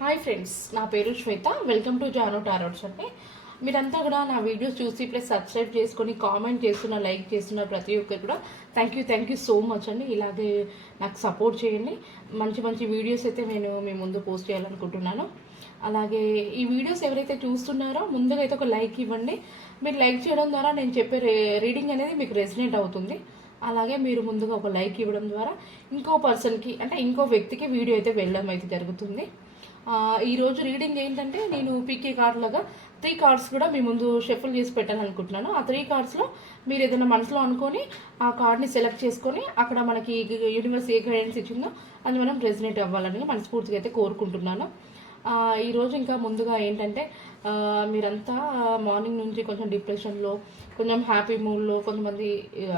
Hi friends, నా పేరు శ్వేత. Welcome to జానో టారోట్స్ అండి. మీరంతా కూడా నా వీడియోస్ చూసి ప్లస్ సబ్స్క్రైబ్ చేసుకొని కామెంట్ చేస్తున్న, లైక్ చేస్తున్న ప్రతి ఒక్కరు కూడా థ్యాంక్ యూ సో మచ్ అండి. ఇలాగే నాకు సపోర్ట్ చేయండి. మంచి మంచి వీడియోస్ అయితే నేను మీ ముందు పోస్ట్ చేయాలనుకుంటున్నాను. అలాగే ఈ వీడియోస్ ఎవరైతే చూస్తున్నారో ముందుగా అయితే ఒక లైక్ ఇవ్వండి. మీరు లైక్ చేయడం ద్వారా నేను చెప్పే రీడింగ్ అనేది మీకు రెసినేట్ అవుతుంది. అలాగే మీరు ముందుగా ఒక లైక్ ఇవ్వడం ద్వారా ఇంకో పర్సన్కి అంటే ఇంకో వ్యక్తికి వీడియో అయితే వెళ్ళడం అయితే జరుగుతుంది. ఈరోజు రీడింగ్ ఏంటంటే నేను పీకే కార్డులాగా 3 కార్డ్స్ కూడా మీ ముందు షఫుల్ చేసి పెట్టాలనుకుంటున్నాను. ఆ 3 కార్డ్స్లో మీరు ఏదైనా మనసులో అనుకొని ఆ కార్డ్ని సెలెక్ట్ చేసుకొని అక్కడ మనకి యూనివర్స్ ఏ గైడెన్స్ ఇచ్చిందో అది మనం రెసినేట్ అవ్వాలని మనస్ఫూర్తిగా అయితే కోరుకుంటున్నాను. ఈరోజు ఇంకా ముందుగా ఏంటంటే మీరంతా మార్నింగ్ నుంచి కొంచెం డిప్రెషన్లో, కొంచెం హ్యాపీ మూడ్లో, కొంతమంది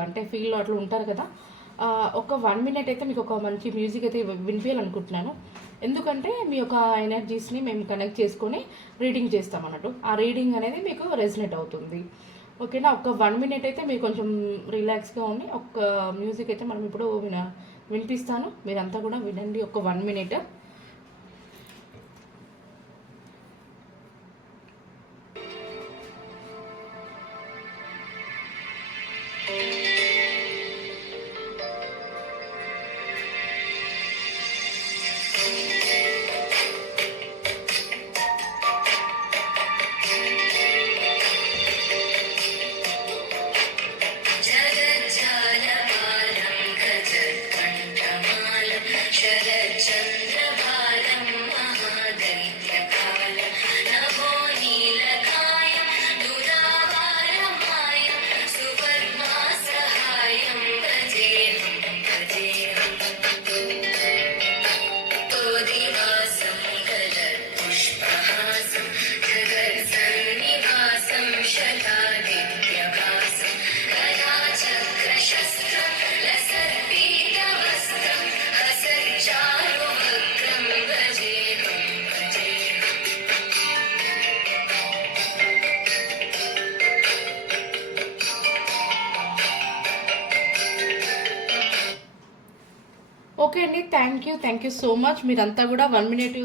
అంటే ఫీల్లో అట్లా ఉంటారు కదా. ఒక 1 మినిట్ అయితే మీకు ఒక మంచి మ్యూజిక్ అయితే వినిపించాలనుకుంటున్నాను. ఎందుకంటే మీ యొక్క ఎనర్జీస్ని మేము కనెక్ట్ చేసుకొని రీడింగ్ చేస్తాం అన్నట్టు. ఆ రీడింగ్ అనేది మీకు రెసినేట్ అవుతుంది. ఓకేనా. ఒక 1 మినిట్ అయితే మీరు కొంచెం రిలాక్స్గా ఉండి ఒక మ్యూజిక్ అయితే మనం ఇప్పుడు వినిపిస్తాను. మీరంతా కూడా వినండి ఒక 1 మినిట్. ఓకే అండి, థ్యాంక్ యూ సో మచ్. మీరంతా కూడా 1 మినిట్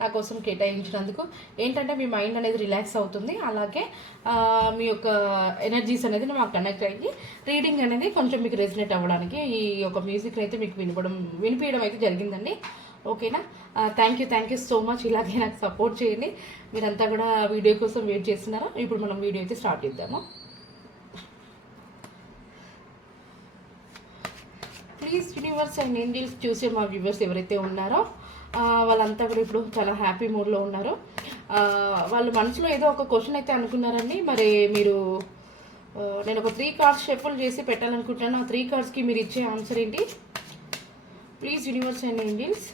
నా కోసం కేటాయించినందుకు. ఏంటంటే మీ మైండ్ అనేది రిలాక్స్ అవుతుంది. అలాగే మీ యొక్క ఎనర్జీస్ అనేది మాకు కనెక్ట్ అయ్యి రీడింగ్ అనేది కొంచెం మీకు రెసినేట్ అవ్వడానికి ఈ యొక్క మ్యూజిక్ అయితే మీకు వినిపించడం అయితే జరిగిందండి. ఓకేనా. Thank you so much. ఇలాగే నాకు సపోర్ట్ చేయండి. మీరంతా కూడా వీడియో కోసం వెయిట్ చేస్తున్నారా? ఇప్పుడు మనం వీడియో అయితే స్టార్ట్ చేద్దాము. ప్లీజ్ యూనివర్స్ అండ్ ఏంజల్స్ చూసే మా వ్యూవర్స్ ఎవరైతే ఉన్నారో వాళ్ళంతా కూడా ఇప్పుడు చాలా హ్యాపీ మూడ్లో ఉన్నారు. వాళ్ళు మనసులో ఏదో ఒక క్వశ్చన్ అయితే అనుకున్నారండి. మరి మీరు నేను ఒక 3 కార్డ్స్ షఫుల్ చేసి పెట్టాలనుకుంటున్నాను. ఆ 3 కార్డ్స్కి మీరు ఇచ్చే ఆన్సర్ ఏంటి? ప్లీజ్ యూనివర్స్ అండ్ ఏంజల్స్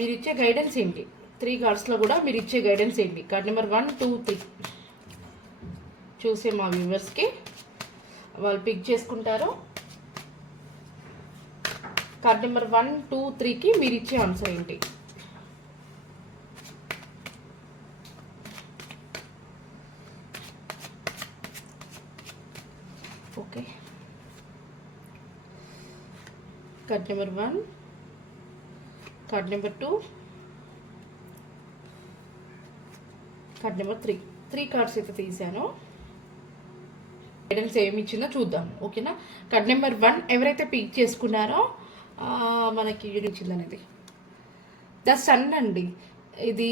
మీరు ఇచ్చే గైడెన్స్ ఏంటి? 3 కార్డ్స్లో కూడా మీరు ఇచ్చే గైడెన్స్ ఏంటి? కార్డ్ నెంబర్ 1, 2, 3 చూసే మా వ్యూవర్స్కి వాళ్ళు పిక్ చేసుకుంటారు. కార్డ్ నెంబర్ 1, 2, 3కి మీరు ఇచ్చే ఆన్సర్ ఏంటి? Okay, card number 1, card number 2, card number 3 cards అయితే తీసాను. గైడెన్స్ ఏమి ఇచ్చిందో చూద్దాం. ఓకేనా. కార్డ్ నెంబర్ 1 ఎవరైతే పిక్ చేసుకున్నారో మనకి ఇచ్చింది అనేది ద సన్ అండి. ఇది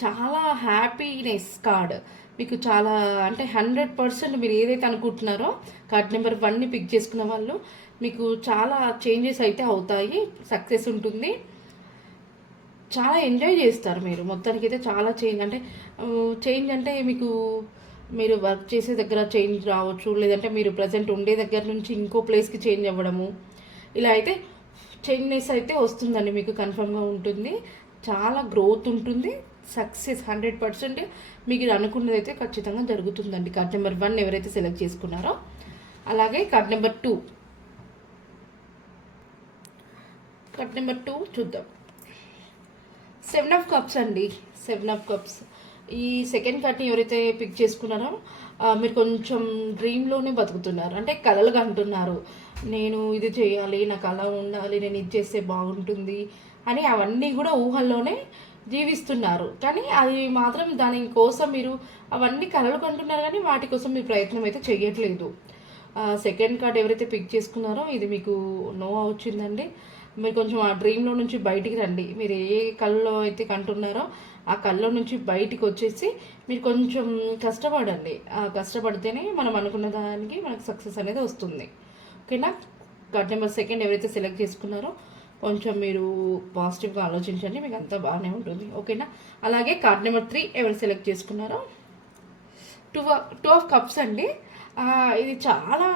చాలా హ్యాపీనెస్ కార్డ్. మీకు చాలా అంటే 100% మీరు ఏదైతే అనుకుంటున్నారో కార్డ్ నెంబర్ 1ని పిక్ చేసుకున్న వాళ్ళు మీకు చాలా చేంజెస్ అయితే అవుతాయి. సక్సెస్ ఉంటుంది. చాలా ఎంజాయ్ చేస్తారు మీరు. మొత్తానికి అయితే చాలా చేంజ్ అంటే మీకు మీరు వర్క్ చేసే దగ్గర చేంజ్ రావచ్చు, లేదంటే మీరు ప్రజెంట్ ఉండే దగ్గర నుంచి ఇంకో ప్లేస్కి చేంజ్ అవ్వడము, ఇలా అయితే చేంజ్నెస్ అయితే వస్తుందండి. మీకు కన్ఫర్మ్గా ఉంటుంది. చాలా గ్రోత్ ఉంటుంది. సక్సెస్ 100% మీకు అనుకున్నది అయితే ఖచ్చితంగా జరుగుతుందండి. కార్డ్ నెంబర్ 1 ఎవరైతే సెలెక్ట్ చేసుకున్నారో. అలాగే కార్డ్ నెంబర్ 2 చూద్దాం. 7 ఆఫ్ కప్స్ అండి. 7 ఆఫ్ కప్స్. ఈ సెకండ్ కార్డ్ని ఎవరైతే పిక్ చేసుకున్నారో మీరు కొంచెం డ్రీమ్లోనే బతుకుతున్నారు. అంటే కలలుగా అంటున్నారు, నేను ఇది చేయాలి, నాకు అలా ఉండాలి, నేను ఇది చేస్తే బాగుంటుంది అని అవన్నీ కూడా ఊహల్లోనే జీవిస్తున్నారు. కానీ అది మాత్రం దానికోసం మీరు అవన్నీ కలలు కంటున్నారు, కానీ వాటి కోసం మీరు ప్రయత్నం అయితే చేయట్లేదు. సెకండ్ కార్డ్ ఎవరైతే పిక్ చేసుకున్నారో ఇది మీకు నో వచ్చిందండి. మీరు కొంచెం ఆ డ్రీమ్లో నుంచి బయటికి రండి. మీరు ఏ కళ్ళలో అయితే కంటున్నారో ఆ కళ్ళలో నుంచి బయటికి వచ్చేసి మీరు కొంచెం కష్టపడండి. కష్టపడితేనే మనం అనుకున్న దానికి మనకు సక్సెస్ అనేది వస్తుంది. ఓకేనా? కార్డ్ నెంబర్ సెకండ్ ఎవరైతే సెలెక్ట్ చేసుకున్నారో కొంచెం మీరు పాజిటివ్గా ఆలోచించండి, మీకు అంతా బాగానే ఉంటుంది. ఓకేనా? అలాగే కార్డ్ నెంబర్ 3 ఎవరు సెలెక్ట్ చేసుకున్నారో టూ ఆఫ్ కప్స్ అండి. ఇది చాలా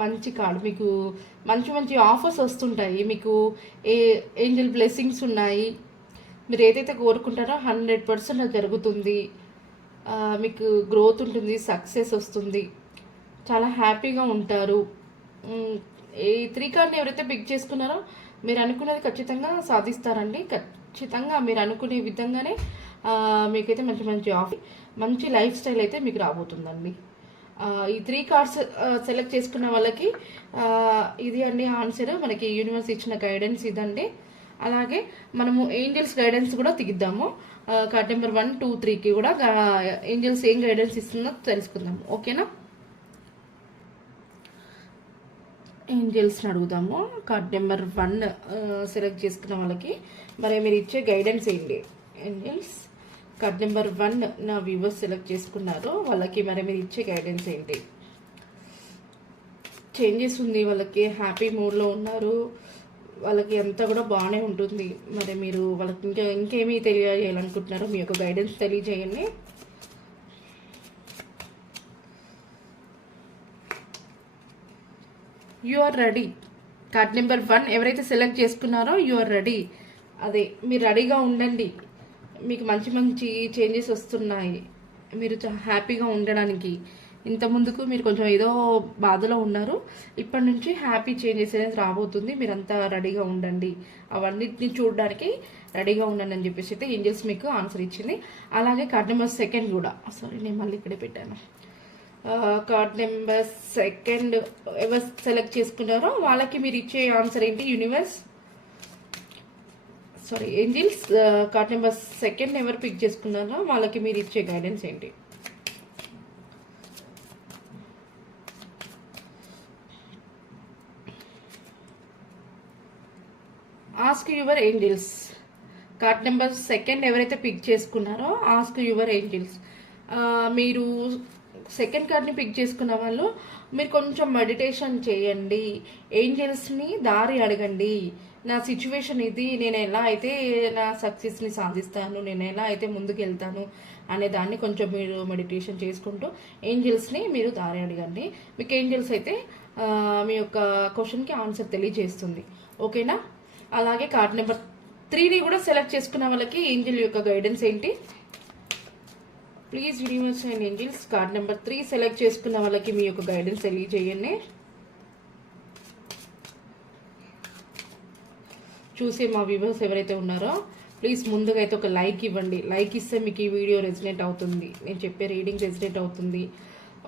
మంచి కార్డు. మీకు మంచి మంచి ఆఫర్స్ వస్తుంటాయి, మీకు ఏంజల్ బ్లెస్సింగ్స్ ఉన్నాయి. మీరు ఏదైతే కోరుకుంటారో 100% జరుగుతుంది. మీకు గ్రోత్ ఉంటుంది, సక్సెస్ వస్తుంది, చాలా హ్యాపీగా ఉంటారు. ఈ 3 కార్డ్ని ఎవరైతే పిక్ చేసుకున్నారో మీరు అనుకున్నది ఖచ్చితంగా సాధిస్తారండి. ఖచ్చితంగా మీరు అనుకునే విధంగానే మీకైతే మంచి మంచి ఆఫర్, మంచి లైఫ్ స్టైల్ అయితే మీకు రాబోతుందండి. ఈ 3 కార్డ్స్ సెలెక్ట్ చేసుకున్న వాళ్ళకి ఇది అండి ఆన్సర్. మనకి యూనివర్స్ ఇచ్చిన గైడెన్స్ ఇదండి. అలాగే మనము ఏంజల్స్ గైడెన్స్ కూడా తీద్దాము. కార్డ్ నెంబర్ 1, 2, 3కి కూడా ఏంజల్స్ ఏం గైడెన్స్ ఇస్తుందో తెలుసుకుందాము. ఓకేనా? ఏంజల్స్ని అడుగుదాము. కార్డ్ నెంబర్ 1 సెలెక్ట్ చేసుకున్న వాళ్ళకి మరి మీరు ఇచ్చే గైడెన్స్ ఏంటి? ఏంజల్స్ కార్డ్ నెంబర్ 1 నా వ్యూవర్స్ సెలెక్ట్ చేసుకున్నారు, వాళ్ళకి మరి మీరు ఇచ్చే గైడెన్స్ ఏంటి? చేంజెస్ ఉంది, వాళ్ళకి హ్యాపీ మూడ్లో ఉన్నారు, వాళ్ళకి అంతా కూడా బాగానే ఉంటుంది. మరి మీరు వాళ్ళకి ఇంకేమీ తెలియజేయాలనుకుంటున్నారో మీ యొక్క గైడెన్స్ తెలియజేయండి. You are ready. Card number 1 ఎవరైతే సెలెక్ట్ చేసుకున్నారో యు ఆర్ రెడీ. అదే మీరు రెడీగా ఉండండి. మీకు మంచి మంచి చేంజెస్ వస్తున్నాయి, మీరు హ్యాపీగా ఉండడానికి. ఇంత ముందుకు మీరు కొంచెం ఏదో బాధలో ఉన్నారు, ఇప్పటి నుంచి హ్యాపీ చేంజెస్ అనేది రాబోతుంది. మీరంతా రెడీగా ఉండండి, అవన్నిటిని చూడడానికి రెడీగా ఉండండి అని చెప్పేసి అయితే ఏంజల్స్ మీకు ఆన్సర్ ఇచ్చింది. అలాగే కార్డ్ నెంబర్ 2 కూడా, సారీ నేను మళ్ళీ ఇక్కడే పెట్టాను. కార్డ్ నెంబర్ 2 ఎవరు సెలెక్ట్ చేసుకున్నారో వాళ్ళకి మీరు ఇచ్చే ఆన్సర్ ఏంటి? Universe sorry angels card number 2 ఎవరు పిక్ చేసుకున్నారో వాళ్ళకి మీరు ఇచ్చే గైడెన్స్ ఏంటి? Ask your angels. Card number 2 ఎవరైతే పిక్ చేసుకున్నారో ఆస్క్ యువర్ ఏంజిల్స్. మీరు సెకండ్ కార్డ్ని పిక్ చేసుకున్న వాళ్ళు మీరు కొంచెం మెడిటేషన్ చేయండి, ఏంజల్స్ని దారి అడగండి. నా సిచ్యువేషన్ ఇది, నేను ఎలా అయితే నా సక్సెస్ని సాధిస్తాను, నేను ఎలా అయితే ముందుకు వెళ్తాను అనే దాన్ని కొంచెం మీరు మెడిటేషన్ చేసుకుంటూ ఏంజల్స్ని మీరు దారి అడగండి. మీకు ఏంజల్స్ అయితే మీ యొక్క క్వశ్చన్కి ఆన్సర్ తెలియజేస్తుంది. ఓకేనా? అలాగే కార్డ్ నెంబర్ 3ని కూడా సెలెక్ట్ చేసుకున్న వాళ్ళకి ఏంజల్ యొక్క గైడెన్స్ ఏంటి? Please universe and angels card number 3 select చేసుకున్న వాళ్ళకి మీ యొక్క గైడెన్స్ తెలియజేయండి. చూసే మా వ్యూవర్స్ ఎవరైతే ఉన్నారో ప్లీజ్ ముందుగా అయితే ఒక లైక్ ఇవ్వండి. లైక్ ఇస్తే మీకు ఈ వీడియో రెసినేట్ అవుతుంది, నేను చెప్పే రీడింగ్ రెసినేట్ అవుతుంది.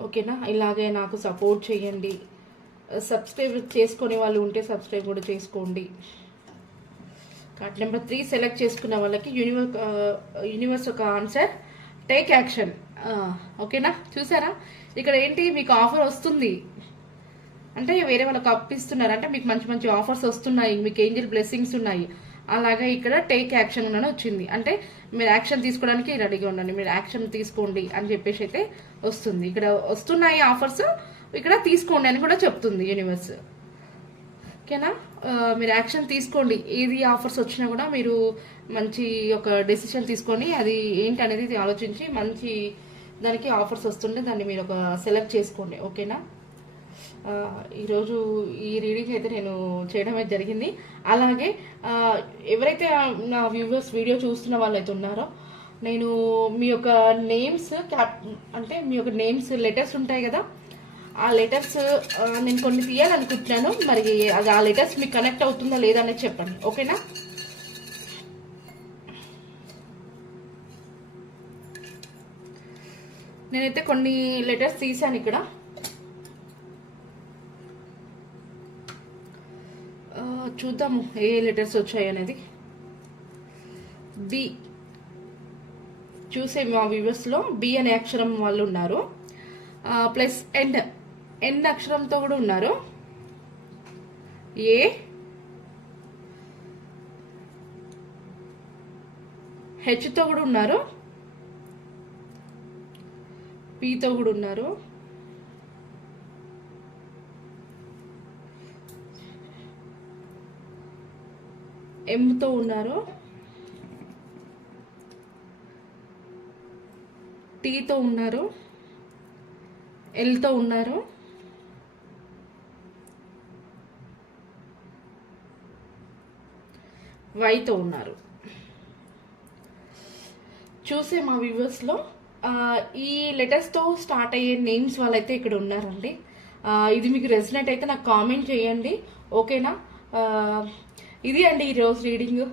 ఓకేనా? ఇలాగే నాకు సపోర్ట్ చేయండి. సబ్స్క్రైబ్ చేసుకునే వాళ్ళు ఉంటే సబ్స్క్రైబ్ కూడా చేసుకోండి. కార్డ్ నెంబర్ 3 సెలెక్ట్ చేసుకున్న వాళ్ళకి యూనివర్స్ ఒక ఆన్సర్, టేక్ యాక్షన్. ఓకేనా? చూసారా ఇక్కడ ఏంటి, మీకు ఆఫర్ వస్తుంది అంటే వేరే వాళ్ళకి అప్పిస్తున్నారు అంటే మీకు మంచి మంచి ఆఫర్స్ వస్తున్నాయి, మీకు ఏంజల్ బ్లెస్సింగ్స్ ఉన్నాయి. అలాగే ఇక్కడ టేక్ యాక్షన్ అని వచ్చింది అంటే మీరు యాక్షన్ తీసుకోవడానికి రెడీగా ఉండండి, మీరు యాక్షన్ తీసుకోండి అని చెప్పేసి అయితే వస్తుంది. ఇక్కడ వస్తున్నాయి ఆఫర్స్, ఇక్కడ తీసుకోండి అని కూడా చెప్తుంది యూనివర్స్. ఓకేనా? మీరు యాక్షన్ తీసుకోండి. ఏది ఆఫర్స్ వచ్చినా కూడా మీరు మంచి ఒక డెసిషన్ తీసుకొని అది ఏంటి అనేది ఆలోచించి మంచి దానికి ఆఫర్స్ వస్తుంటే దాన్ని మీరు ఒక సెలెక్ట్ చేసుకోండి. ఓకేనా? ఈరోజు ఈ రీడింగ్ అయితే నేను చేయడమే జరిగింది. అలాగే ఎవరైతే నా వ్యూవర్స్ వీడియో చూస్తున్న వాళ్ళు అయితే ఉన్నారో నేను మీ యొక్క నేమ్స్ అంటే మీ యొక్క నేమ్స్ లెటర్స్ ఉంటాయి కదా, ఆ లెటర్స్ నేను కొన్ని తీయాలనుకుంటున్నాను. మరి అది ఆ లెటర్స్ మీకు కనెక్ట్ అవుతుందా లేదా అనేది చెప్పండి. ఓకేనా? నేనైతే కొన్ని లెటర్స్ తీసాను ఇక్కడ. చూద్దాము ఏ లెటర్స్ వచ్చాయి అనేది. బి చూసే మా వ్యూవర్స్లో బి అనే అక్షరం వాళ్ళు ఉన్నారు. ప్లస్ ఎన్ అక్షరంతో కూడా ఉన్నారు. ఏ, హెచ్తో కూడా ఉన్నారు. పితో కూడా ఉన్నారు. ఎంతో ఉన్నారు. టీతో ఉన్నారు. ఎల్తో ఉన్నారు. వైతో ఉన్నారు. చూసే మా వ్యూవర్స్లో ఈ లెటర్స్తో స్టార్ట్ అయ్యే నేమ్స్ వాళ్ళైతే ఇక్కడ ఉన్నారండి. ఇది మీకు రెసినేట్ అయితే నాకు కామెంట్ చేయండి, ఓకేనా? ఇది అండి ఈరోజు రీడింగ్.